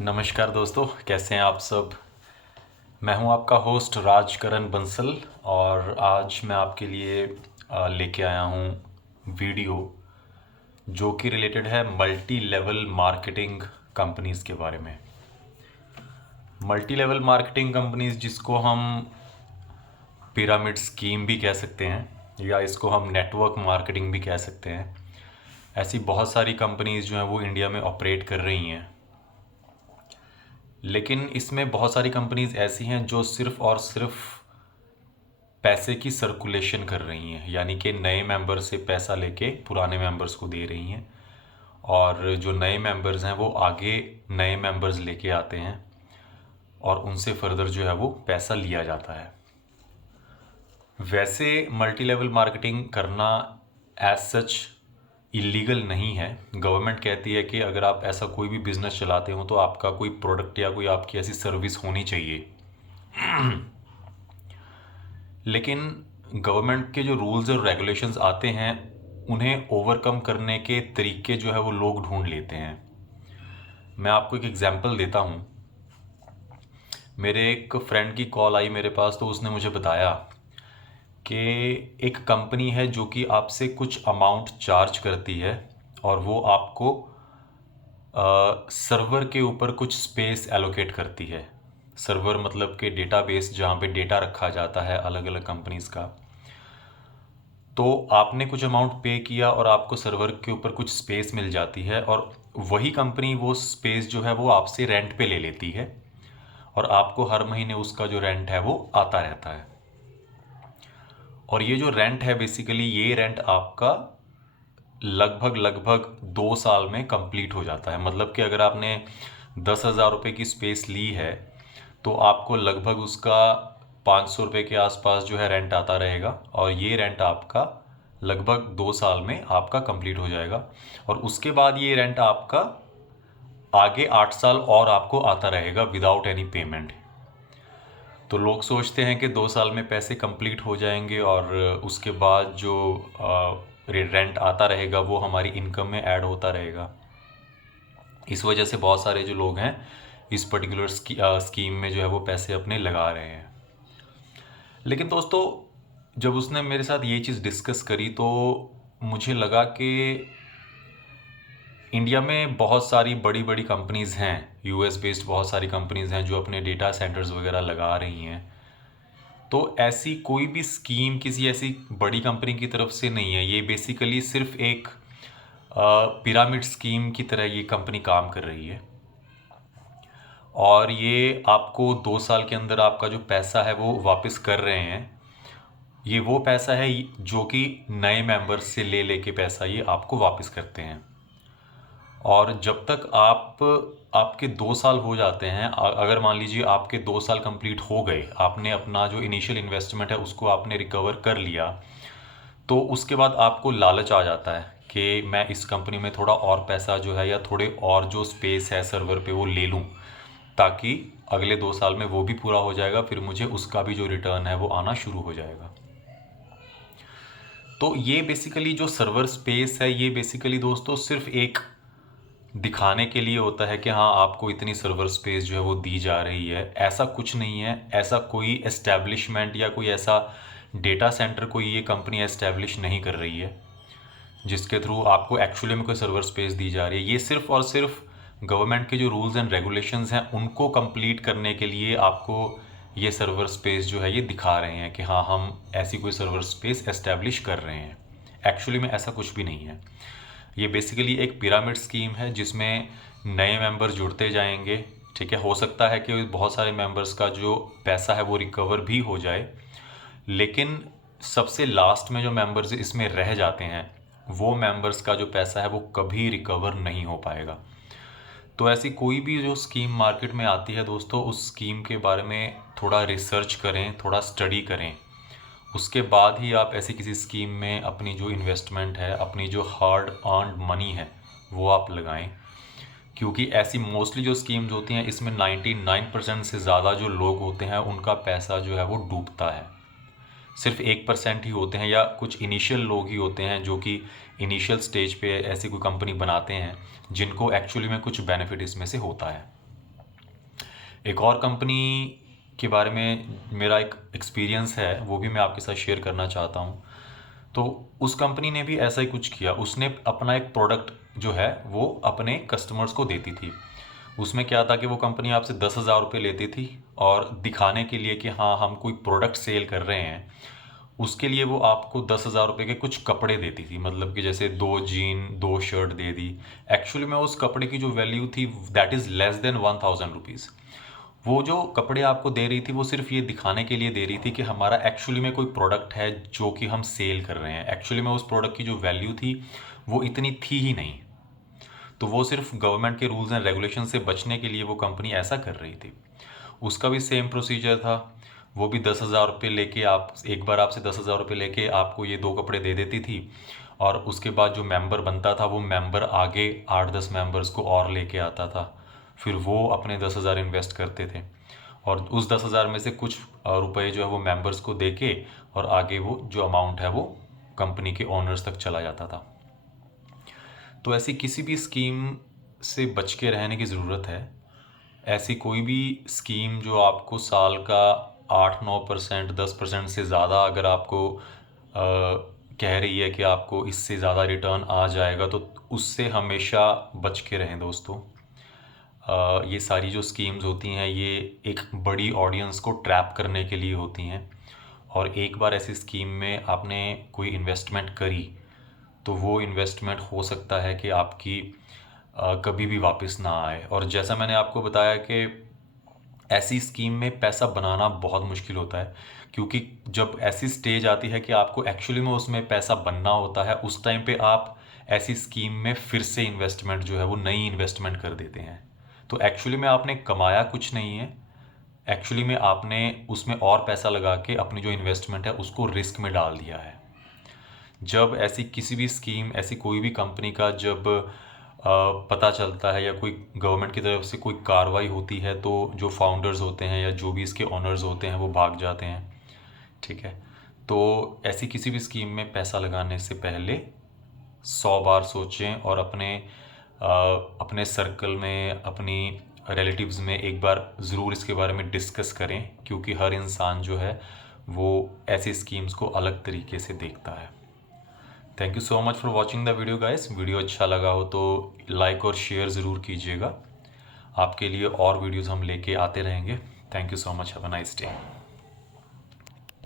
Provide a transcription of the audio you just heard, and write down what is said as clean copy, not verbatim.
नमस्कार दोस्तों, कैसे हैं आप सब। मैं हूं आपका होस्ट राजकरण बंसल और आज मैं आपके लिए लेके आया हूं वीडियो जो कि रिलेटेड है मल्टी लेवल मार्केटिंग कंपनीज़ के बारे में। मल्टी लेवल मार्केटिंग कंपनीज़ जिसको हम पिरामिड स्कीम भी कह सकते हैं या इसको हम नेटवर्क मार्केटिंग भी कह सकते हैं। ऐसी बहुत सारी कंपनीज़ जो हैं वो इंडिया में ऑपरेट कर रही हैं, लेकिन इसमें बहुत सारी कंपनीज़ ऐसी हैं जो सिर्फ़ और सिर्फ पैसे की सर्कुलेशन कर रही हैं, यानी कि नए मेंबर से पैसा लेके पुराने मेंबर्स को दे रही हैं और जो नए मेंबर्स हैं वो आगे नए मेंबर्स लेके आते हैं और उनसे फर्दर जो है वो पैसा लिया जाता है। वैसे मल्टी लेवल मार्केटिंग करना एज सच इलीगल नहीं है। गवर्नमेंट कहती है कि अगर आप ऐसा कोई भी बिज़नेस चलाते हो तो आपका कोई प्रोडक्ट या कोई आपकी ऐसी सर्विस होनी चाहिए। लेकिन गवर्नमेंट के जो रूल्स और रेगुलेशंस आते हैं उन्हें ओवरकम करने के तरीके जो है वो लोग ढूंढ लेते हैं। मैं आपको एक एग्जांपल देता हूँ। मेरे एक फ्रेंड की कॉल आई मेरे पास, तो उसने मुझे बताया कि एक कंपनी है जो कि आपसे कुछ अमाउंट चार्ज करती है और वो आपको सर्वर के ऊपर कुछ स्पेस एलोकेट करती है। सर्वर मतलब कि डेटाबेस जहाँ पे डेटा रखा जाता है अलग अलग कंपनीज़ का। तो आपने कुछ अमाउंट पे किया और आपको सर्वर के ऊपर कुछ स्पेस मिल जाती है और वही कंपनी वो स्पेस जो है वो आपसे रेंट पे ले लेती है और आपको हर महीने उसका जो रेंट है वो आता रहता है। और ये जो रेंट है बेसिकली ये रेंट आपका लगभग 2 साल में कंप्लीट हो जाता है। मतलब कि अगर आपने 10,000 रुपये की स्पेस ली है तो आपको लगभग उसका 500 रुपये के आसपास जो है रेंट आता रहेगा और ये रेंट आपका लगभग 2 साल में आपका कंप्लीट हो जाएगा और उसके बाद ये रेंट आपका आगे 8 साल और आपको आता रहेगा विदाउट एनी पेमेंट। तो लोग सोचते हैं कि 2 साल में पैसे कंप्लीट हो जाएंगे और उसके बाद जो रेंट आता रहेगा वो हमारी इनकम में ऐड होता रहेगा। इस वजह से बहुत सारे जो लोग हैं इस पर्टिकुलर स्कीम में जो है वो पैसे अपने लगा रहे हैं। लेकिन दोस्तों, जब उसने मेरे साथ ये चीज़ डिस्कस करी तो मुझे लगा कि इंडिया में बहुत सारी बड़ी बड़ी कंपनीज़ हैं, यूएस बेस्ड बहुत सारी कंपनीज़ हैं जो अपने डेटा सेंटर्स वगैरह लगा रही हैं। तो ऐसी कोई भी स्कीम किसी ऐसी बड़ी कंपनी की तरफ से नहीं है। ये बेसिकली सिर्फ एक पिरामिड स्कीम की तरह ये कंपनी काम कर रही है और ये आपको 2 साल के अंदर आपका जो पैसा है वो वापस कर रहे हैं। ये वो पैसा है जो कि नए मेंबर्स से ले लेके पैसा ये आपको वापस करते हैं। और जब तक आपके 2 साल हो जाते हैं, अगर मान लीजिए आपके 2 साल कंप्लीट हो गए, आपने अपना जो इनिशियल इन्वेस्टमेंट है उसको आपने रिकवर कर लिया, तो उसके बाद आपको लालच आ जाता है कि मैं इस कंपनी में थोड़ा और पैसा जो है या थोड़े और जो स्पेस है सर्वर पे वो ले लूँ, ताकि अगले 2 साल में वो भी पूरा हो जाएगा, फिर मुझे उसका भी जो रिटर्न है वो आना शुरू हो जाएगा। तो ये बेसिकली जो सर्वर स्पेस है ये बेसिकली दोस्तों सिर्फ एक दिखाने के लिए होता है कि हाँ आपको इतनी सर्वर स्पेस जो है वो दी जा रही है। ऐसा कुछ नहीं है। ऐसा कोई एस्टैब्लिशमेंट या कोई ऐसा डेटा सेंटर कोई ये कंपनी एस्टैब्लिश नहीं कर रही है जिसके थ्रू आपको एक्चुअली में कोई सर्वर स्पेस दी जा रही है। ये सिर्फ और सिर्फ गवर्नमेंट के जो रूल्स एंड रेगुलेशंस हैं उनको कंप्लीट करने के लिए आपको ये सर्वर स्पेस जो है ये दिखा रहे हैं कि हाँ हम ऐसी कोई सर्वर स्पेस एस्टैब्लिश कर रहे हैं। एक्चुअली में ऐसा कुछ भी नहीं है। ये बेसिकली एक पिरामिड स्कीम है जिसमें नए मेंबर जुड़ते जाएंगे। ठीक है, हो सकता है कि बहुत सारे मेंबर्स का जो पैसा है वो रिकवर भी हो जाए, लेकिन सबसे लास्ट में जो मेंबर्स इसमें रह जाते हैं वो मेंबर्स का जो पैसा है वो कभी रिकवर नहीं हो पाएगा। तो ऐसी कोई भी जो स्कीम मार्केट में आती है दोस्तों, उस स्कीम के बारे में थोड़ा रिसर्च करें, थोड़ा स्टडी करें, उसके बाद ही आप ऐसी किसी स्कीम में अपनी जो इन्वेस्टमेंट है, अपनी जो हार्ड अर्नड मनी है वो आप लगाएं। क्योंकि ऐसी मोस्टली जो स्कीम्स होती हैं इसमें 99% से ज़्यादा जो लोग होते हैं उनका पैसा जो है वो डूबता है। सिर्फ 1% ही होते हैं या कुछ इनिशियल लोग ही होते हैं जो कि इनिशियल स्टेज पे ऐसी कोई कंपनी बनाते हैं जिनको एक्चुअली में कुछ बेनिफिट इसमें से होता है। एक और कंपनी के बारे में मेरा एक एक्सपीरियंस है, वो भी मैं आपके साथ शेयर करना चाहता हूँ। तो उस कंपनी ने भी ऐसा ही कुछ किया। उसने अपना एक प्रोडक्ट जो है वो अपने कस्टमर्स को देती थी। उसमें क्या था कि वो कंपनी आपसे 10,000 रुपये लेती थी और दिखाने के लिए कि हाँ हम कोई प्रोडक्ट सेल कर रहे हैं, उसके लिए वो आपको 10,000 रुपये के कुछ कपड़े देती थी। मतलब कि जैसे 2 जीन 2 शर्ट दे दी। एक्चुअली में उस कपड़े की जो वैल्यू थी that is less than 1,000 rupees. वो जो कपड़े आपको दे रही थी वो सिर्फ ये दिखाने के लिए दे रही थी कि हमारा एक्चुअली में कोई प्रोडक्ट है जो कि हम सेल कर रहे हैं। एक्चुअली में उस प्रोडक्ट की जो वैल्यू थी वो इतनी थी ही नहीं। तो वो सिर्फ गवर्नमेंट के रूल्स एंड रेगुलेशन से बचने के लिए वो कंपनी ऐसा कर रही थी। उसका भी सेम प्रोसीजर था। वो भी 10,000 रुपये लेके आप एक बार आपसे 10,000 रुपये लेके आपको ये 2 कपड़े दे देती थी। और उसके बाद जो मेंबर बनता था वो मेंबर आगे 8-10 मेंबर्स को और लेके आता था। फिर वो अपने 10,000 इन्वेस्ट करते थे और उस 10,000 में से कुछ रुपए जो है वो मेंबर्स को दे के और आगे वो जो अमाउंट है वो कंपनी के ओनर्स तक चला जाता था। तो ऐसी किसी भी स्कीम से बच के रहने की ज़रूरत है। ऐसी कोई भी स्कीम जो आपको साल का 8-9% 10% से ज़्यादा अगर आपको कह रही है कि आपको इससे ज़्यादा रिटर्न आ जाएगा, तो उससे हमेशा बच के रहें दोस्तों। ये सारी जो स्कीम्स होती हैं ये एक बड़ी ऑडियंस को ट्रैप करने के लिए होती हैं। और एक बार ऐसी स्कीम में आपने कोई इन्वेस्टमेंट करी तो वो इन्वेस्टमेंट हो सकता है कि आपकी कभी भी वापस ना आए। और जैसा मैंने आपको बताया कि ऐसी स्कीम में पैसा बनाना बहुत मुश्किल होता है, क्योंकि जब ऐसी स्टेज आती है कि आपको एक्चुअली में उसमें पैसा बनना होता है, उस टाइम पे आप ऐसी स्कीम में फिर से इन्वेस्टमेंट जो है वो नई इन्वेस्टमेंट कर देते हैं। तो एक्चुअली में आपने कमाया कुछ नहीं है, एक्चुअली में आपने उसमें और पैसा लगा के अपनी जो इन्वेस्टमेंट है उसको रिस्क में डाल दिया है। जब ऐसी किसी भी स्कीम, ऐसी कोई भी कंपनी का जब पता चलता है या कोई गवर्नमेंट की तरफ से कोई कार्रवाई होती है, तो जो फाउंडर्स होते हैं या जो भी इसके ओनर्स होते हैं वो भाग जाते हैं। ठीक है, तो ऐसी किसी भी स्कीम में पैसा लगाने से पहले 100 बार सोचें और अपने सर्कल में, अपनी रिलेटिव्स में एक बार ज़रूर इसके बारे में डिस्कस करें, क्योंकि हर इंसान जो है वो ऐसी स्कीम्स को अलग तरीके से देखता है। Thank you so much for watching the video guys. Video अच्छा लगा हो तो लाइक और शेयर ज़रूर कीजिएगा। आपके लिए और वीडियोज़ हम लेके आते रहेंगे। Thank you so much, have a nice day.